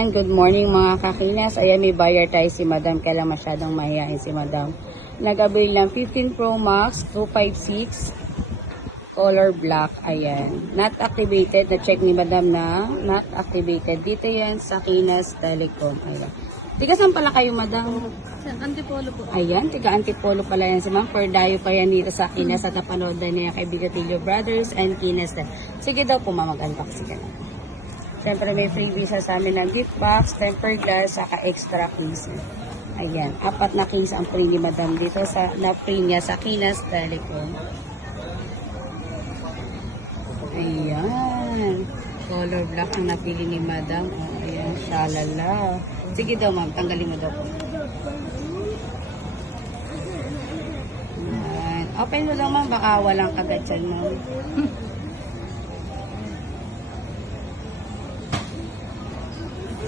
Ayan, good morning mga kakinas. Ayan, may buyer tayo si Madam. Kaya lang masyadong mahihain si Madam. Nag-avail ng 15 Pro Max 256 color black. Ayan. Not activated. Na-check ni Madam na not activated. Dito yan sa Kinas Telecom. Ayan. Tiga saan pala kayo, Madam? Antipolo po. Ayan, tiga Antipolo pala yan si Ma'am. For dayo pa yan dito sa Kinas at napanood na niya kay Bigatillo Brothers and Kinas. Sige daw po, mag-unboxing ka na. Siyempre may freebie sa amin ng gift box, tempered glass, saka extra case. Ayan, 4 na case ang free ni Madam dito sa na-free niya sa Kinas Telecom. Ayan, color black ang napili ni Madam. Oh, ayan, shalala. Sige daw ma'am, tanggalin mo daw po. Ayan. Open mo daw ma'am, baka walang kagat dyan ma'am.